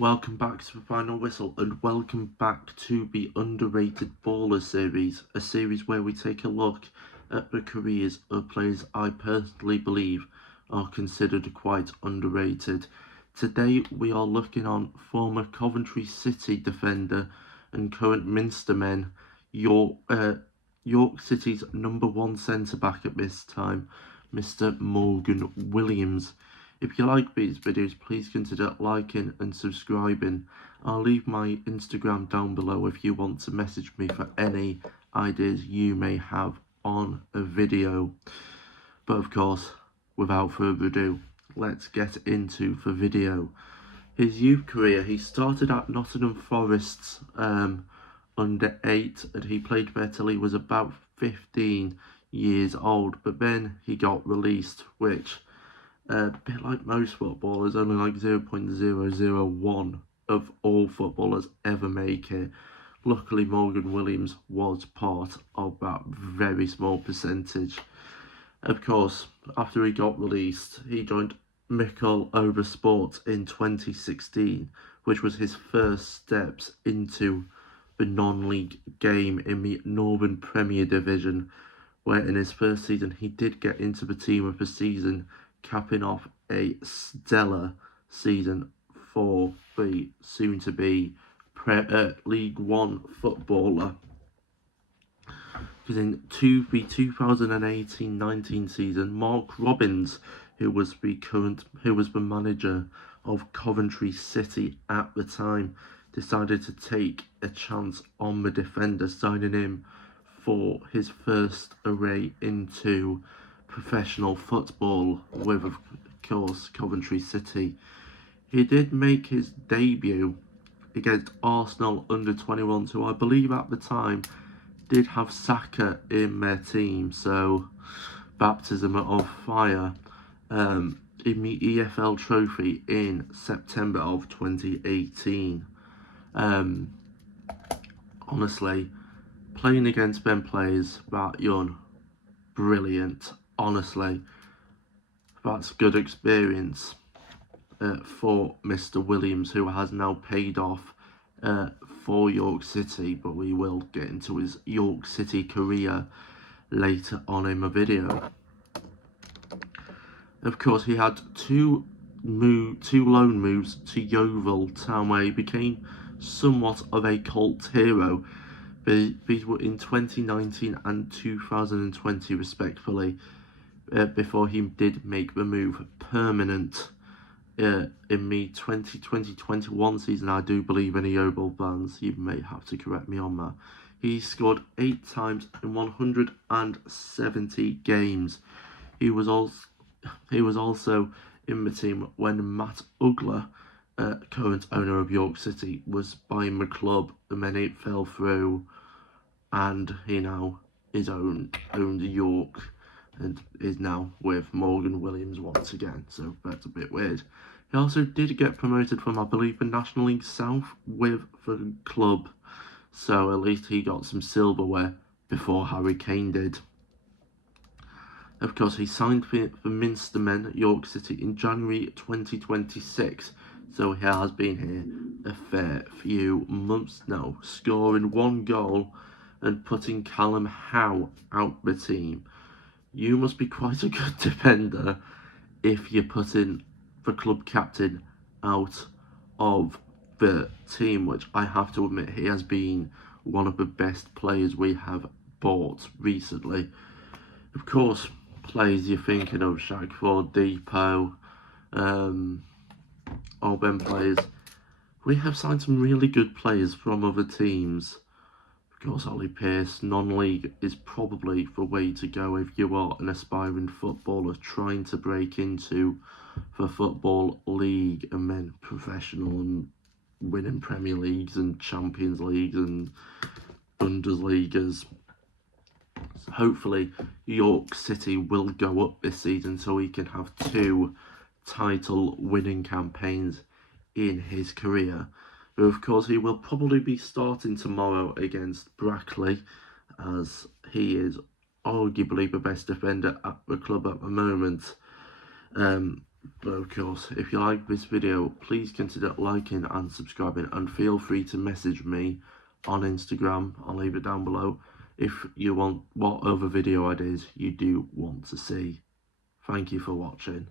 Welcome back to the final whistle and welcome back to the Underrated Ballers series, a series where we take a look at the careers of players I personally believe are considered quite underrated. Today we are looking on former Coventry City defender and current Minsterman, York City's number one centre-back at this time, Mr. Morgan Williams. If you like these videos, please consider liking and subscribing. I'll leave my Instagram down below if you want to message me for any ideas you may have on a video. But of course, without further ado, let's get into the video. His youth career, he started at Nottingham Forest's under 8 and he played there till he was about 15 years old, but then he got released, which a bit like most footballers, only like 0.001 of all footballers ever make it. Luckily, Morgan Williams was part of that very small percentage. Of course, after he got released, he joined Mikel Oversport in 2016, which was his first steps into the non-league game in the Northern Premier Division, where in his first season he did get into the team of the season, capping off a stellar season for the soon-to-be League One footballer. Because in the 2018-19 season, Mark Robbins, who was the manager of Coventry City at the time, decided to take a chance on the defender, signing him for his first array into professional football with, of course, Coventry City. He did make his debut against Arsenal under-21s, who I believe at the time did have Saka in their team, so baptism of fire, in the EFL trophy in September of 2018. Honestly, playing against them players that young, brilliant. Honestly, that's good experience for Mr. Williams, who has now paid off for York City, but we will get into his York City career later on in the video. Of course, he had two loan moves to Yeovil Town, where he became somewhat of a cult hero. These were in 2019 and 2020 respectively, before he did make the move permanent in the 2020-21 season. I do believe any Yeovil fans, you may have to correct me on that. He scored 8 times in 170 games. He was also in the team when Matt Ugler, current owner of York City, was buying the club, and then it fell through, and he now owned York and is now with Morgan Williams once again, so that's a bit weird. He also did get promoted from, I believe, the National League South with the club, so at least he got some silverware before Harry Kane did. Of course, he signed for Minstermen at York City in January 2026, so he has been here a fair few months now, scoring 1 goal and putting Callum Howe out the team. You must be quite a good defender if you're putting the club captain out of the team, which I have to admit he has been one of the best players we have bought recently. Of course, players you're thinking of, Shagford, Depot, all them players. We have signed some really good players from other teams. Of course, Ollie Pearce, non-league is probably the way to go if you are an aspiring footballer trying to break into the Football League and then professional and winning Premier Leagues and Champions Leagues and Bundesligas. So hopefully York City will go up this season so he can have 2 title winning campaigns in his career. But of course, he will probably be starting tomorrow against Brackley, as he is arguably the best defender at the club at the moment. But of course, if you like this video, please consider liking and subscribing, and feel free to message me on Instagram. I'll leave it down below if you want what other video ideas you do want to see. Thank you for watching.